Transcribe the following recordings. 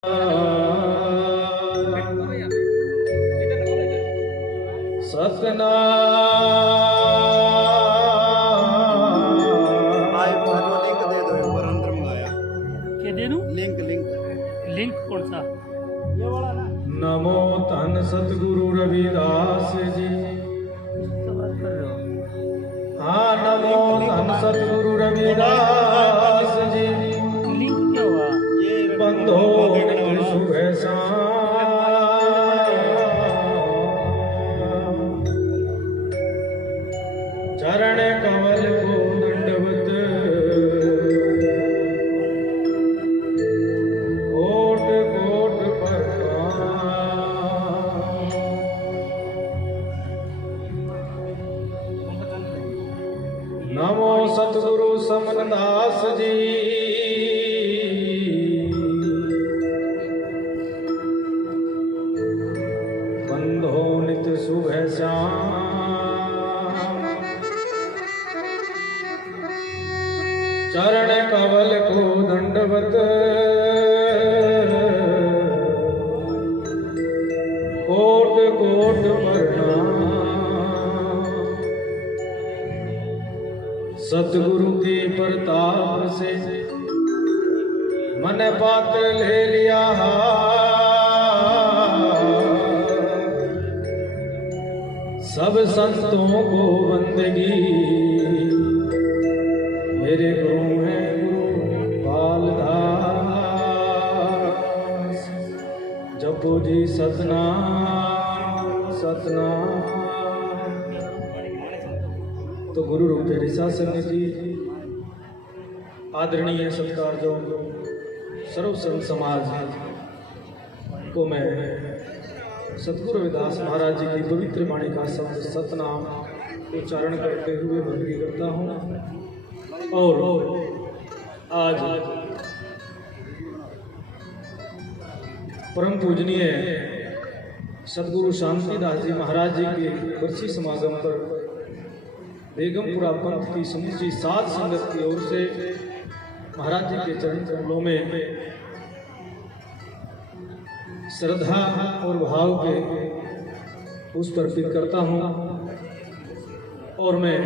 Link कौन सा? नमो धन सतगुरु रविदास जी। हाँ, नमो धन सतगुरु रविदास जी। लिंक क्या हुआ? बंधो शुभ चरण कमल को दंडवत कोट कोट प्रणाम। नमो सतगुरु समनदास जी। बंधो नित शुभ श्याम चरण कमल को दंडवत कोट कोट प्रणाम। सतगुरु के प्रताप से मन बात ले लिया। सब संतों को बंदगी मेरे गुरु हैं गुरु बालदास। जपो जी सतनाम सतनाम। तो गुरु रूप शासन जी, आदरणीय सत्कार जो सर्व संत समाज को मैं सतगुरु रविदास महाराज जी की पवित्र वाणी का शब्द सतनाम उच्चारण करते हुए भक्ति करता हूँ। और आज परम पूजनीय सतगुरु शांतिदास जी महाराज जी के वर्षी समागम पर बेगमपुरा पंथ की समूची साध संगत की ओर से महाराज जी के चरण कमलों में श्रद्धा और भाव के पुष्प अर्पित करता हूँ। और मैं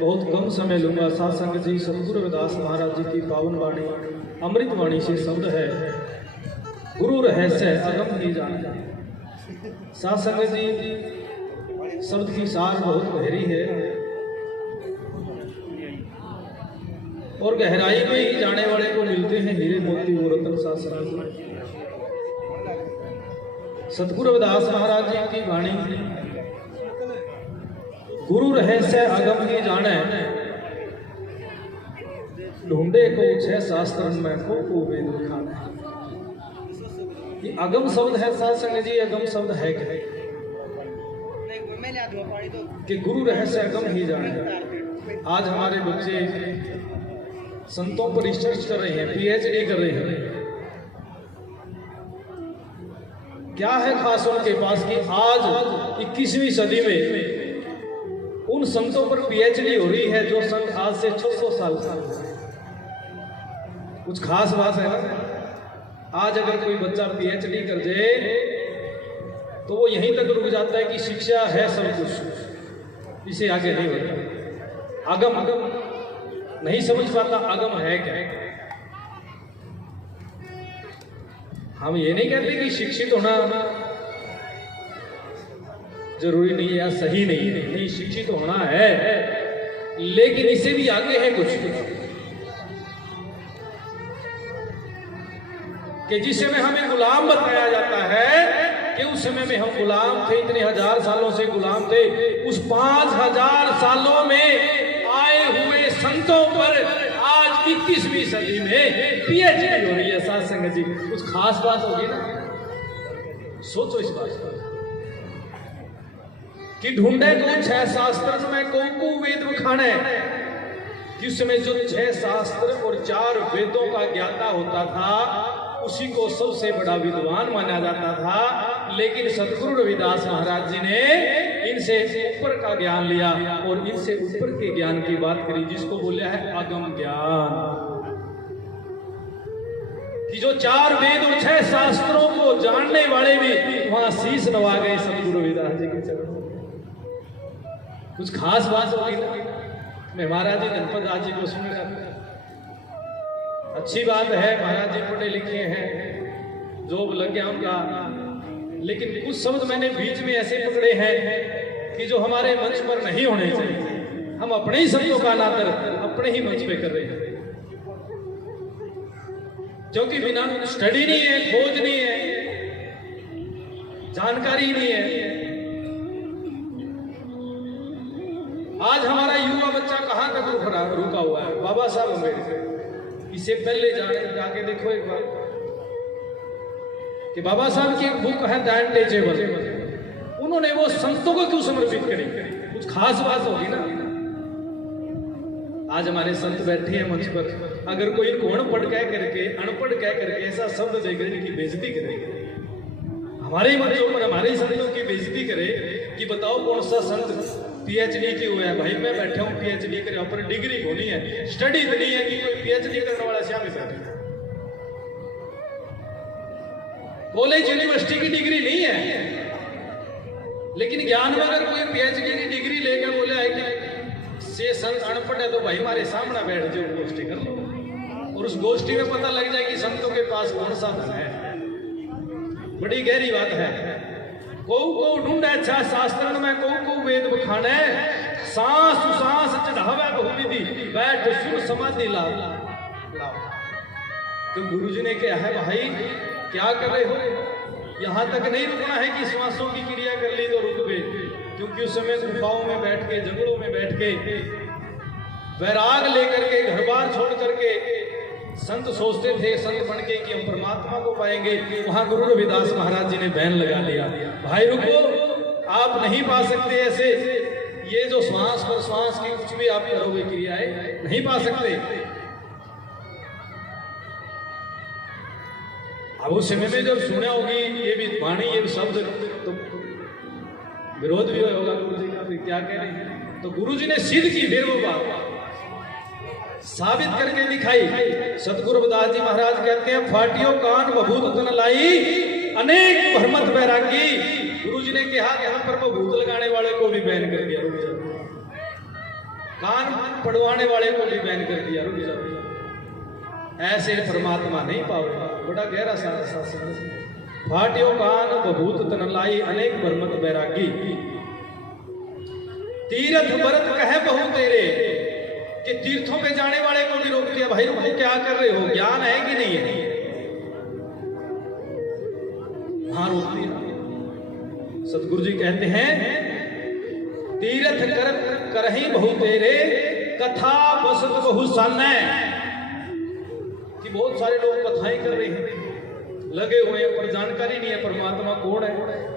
बहुत कम समय लूंगा। साधसंग जी सतगुरु रविदास महाराज जी की पावन वाणी अमृत वाणी से शब्द है, गुरु रहस्य अगम ही जाने। साधसंग जी शब्द की सार बहुत गहरी है और गहराई में ही जाने वाले को मिलते हैं हीरे मोती और रत्न। साधसंग सतगुरु रविदास महाराज जी की वाणी गुरु रहस्य अगम ही जाने। ढूंढे को छह शास्त्र में को वेद खाना। ये अगम शब्द है साधसंग जी। अगम शब्द है क्या कि गुरु रहस्य अगम ही जाने। आज हमारे बच्चे संतों पर रिसर्च कर रहे हैं, पीएचडी कर रहे हैं। क्या है खास उनके पास कि आज 21वीं सदी में उन संतों पर पीएचडी हो रही है जो संत आज से 600 साल से। कुछ खास बात है ना। आज अगर कोई बच्चा पीएचडी कर जाए तो वो यहीं तक रुक जाता है कि शिक्षा है सब कुछ, इसे आगे नहीं बढ़ता। अगम नहीं समझ पाता अगम है क्या। हम ये नहीं कहते कि शिक्षित होना जरूरी नहीं है या सही नहीं है। नहीं, शिक्षित होना है, लेकिन इससे भी आगे है कुछ कि जिस समय हमें गुलाम बताया जाता है कि उस समय में हम गुलाम थे, इतने हजार सालों से गुलाम थे। उस 5000 सालों में आए हुए संतों पर आज 21वीं सदी में पीएचडी हो रही है। साधसंग जी कुछ खास बात होगी ना। सोचो इस बात पर कि ढूंढे को छह शास्त्र में को वेद खाने। जिस समय जो 6 शास्त्र और 4 वेदों का ज्ञाता होता था उसी को सबसे बड़ा विद्वान माना जाता था। लेकिन सतगुरु रविदास महाराज जी ने इनसे ऊपर का ज्ञान लिया और इनसे ऊपर के ज्ञान की बात करी, जिसको बोला है अगम ज्ञान। कि जो 4 वेद और 6 शास्त्रों को जानने वाले भी वहां शीश नवा गए सतगुरु रविदास जी के चरणों में। कुछ खास बात होगी ना, मैं महाराज जी गणपत दास जी को सुन रहा था। अच्छी बात है, महाराज जी पढ़े लिखे हैं, जॉब लग गया उनका, लेकिन कुछ शब्द मैंने बीच में ऐसे पकड़े हैं कि जो हमारे मंच पर नहीं होने चाहिए। हम अपने ही शब्दों का अनादर अपने ही मंच पे कर रहे हैं, क्योंकि बिना स्टडी नहीं है, खोज नहीं है, जानकारी नहीं है। आज हमारा युवा बच्चा कहां तक रुका हुआ है? बाबा साहब अम्बेडकर, इससे पहले जाके देखो एक बार कि बाबा साहब की एक बुक है द अनटचेबल, उन्होंने वो संतों को क्यों समर्पित करी? कुछ खास बात होगी ना। आज हमारे संत बैठे हैं मंच पर, अगर कोई इनको अनपढ़ कह करके ऐसा शब्द देकर इनकी बेइज्जती करे, हमारे मंचों पर हमारे संतों की बेइज्जती करे कि बताओ कौन सा संत पीएचडी की हुआ है? भाई मैं बैठा हूँ पीएचडी करे, पर डिग्री होनी है, स्टडी इतनी है कि कोई पीएचडी करने वाला श्याम बैठे। कॉलेज यूनिवर्सिटी की डिग्री नहीं है, लेकिन ज्ञान में अगर कोई पीएचडी की डिग्री लेकर बोले है कि से संत अनपढ़ है तो भाई हमारे सामने बैठ जाओ, गोष्ठी कर लो, और उस गोष्ठी में पता लग जाए कि संतों के पास कौन सा धन है। बड़ी गहरी बात है। को ढूंढे अच्छा शास्त्र में, को वेद बखाने, सांस सांस चढ़ावे बहुविधि, बैठ सुन समाधि ला। तो गुरुजी ने क्या है भाई, क्या कर रहे हो? यहां तक नहीं रुकना है कि श्वासों की क्रिया कर ली तो रुक गए, क्योंकि उस समय गुफाओं में बैठ के, जंगलों में बैठ के, वैराग लेकर के, घर बार छोड़ करके संत सोचते थे संत बन के कि हम परमात्मा को पाएंगे। वहां गुरु रविदास महाराज जी ने बैन लगा दिया, भाई रुको, आप नहीं पा सकते ऐसे, ये जो श्वास पर श्वास की कुछ भी आप करोगे क्रियाएं नहीं पा सकते। अब उस समय में जब सुना होगी ये भी वाणी, ये शब्द, तो विरोध भी होगा गुरु जी का, फिर क्या कह रहे हैं? तो गुरु जी ने सिद्ध की, फिर वो बात साबित करके दिखाई। सतगुरु रविदास जी महाराज कहते हैं, फाटियो कान बभूत तन लाई, अनेक भ्रमत बैरागी। गुरु जी ने कहा कि यहाँ पर बभूत लगाने वाले को भी बैन कर दिया, रुक जाओ, कान पड़वाने वाले को भी बैन कर दिया, रुक जाओ, ऐसे परमात्मा नहीं पाओगे। बड़ा गहरा शासन। फाटियो कान बभूत तन लाई, अनेक भ्रमत बैरागी, तीर्थ व्रत कहे बहु तेरे, कि तीर्थों पे जाने वाले को भी रोक दिया, भाई रुको, क्या कर रहे हो? ज्ञान है कि नहीं है? हाँ, रोक दिया। सतगुरु जी कहते हैं, तीर्थ करही बहु तेरे, कथा बसत बहु साने, कि बहुत सारे लोग कथाएं कर रहे हैं, लगे हुए हैं, पर जानकारी नहीं है परमात्मा कौन है,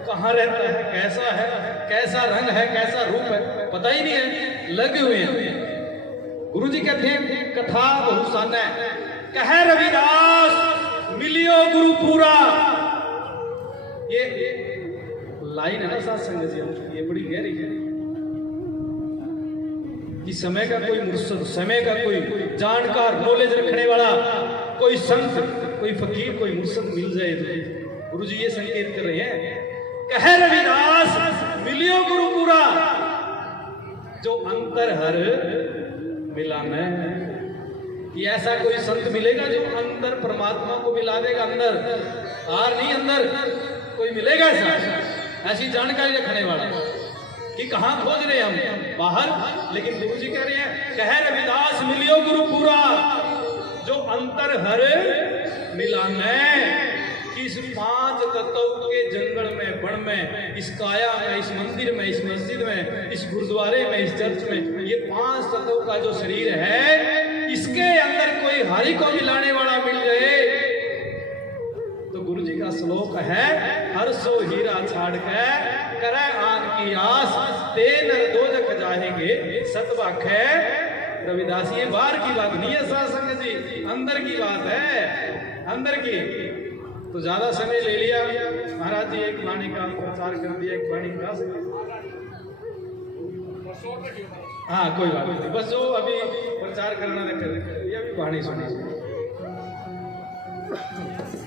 कहाँ रहता है, कैसा है, कैसा रंग है, कैसा रूप है, पता ही नहीं है, लगे हुए हैं। गुरु जी कहते हैं, कथा बहु साने, कहे रविदास मिलियो गुरु पूरा। ये लाइन है ना साथ संगत जी, ये बड़ी गहरी है कि समय का कोई मुर्शद, समय का कोई जानकार, नॉलेज रखने वाला कोई संत, कोई फकीर, कोई मुर्शद मिल जाए तो गुरु जी ये संकेत कर रहे हैं, कहे रविदास मिलियो गुरु पूरा, जो अंतर हर मिलाना है। कि ऐसा कोई संत मिलेगा जो अंदर परमात्मा को मिला देगा, अंदर आर नहीं, अंदर कोई मिलेगा ऐसा, ऐसी जानकारी रखने वाला, कि कहां खोज रहे हम बाहर, लेकिन गुरु जी कह रहे हैं, कहे रविदास मिलियो गुरु पूरा, जो अंतर हर मिलाना, कि इस 5 तत्व के जंगल में, वन में, इस काया में, इस मंदिर में, इस मस्जिद में, इस गुरुद्वारे में, इस चर्च में, ये 5 तत्व का जो शरीर है, इसके अंदर कोई हरि को मिलाने वाला मिल जाए तो गुरु जी का श्लोक है, हर सो हीरा छाड़ के करे आन की आस, ते नर दोजख जाएंगे सतवाक है। रविदास, ये बाहर की बात नहीं है साथ संगत जी, अंदर की बात है, अंदर की। तो ज्यादा समय ले लिया महाराज जी, एक वाणी का प्रचार कर दिया, एक वाणी गा सकते, हाँ कोई बात नहीं, बस जो अभी प्रचार करना है कर, अभी वाणी सुनी। हैं।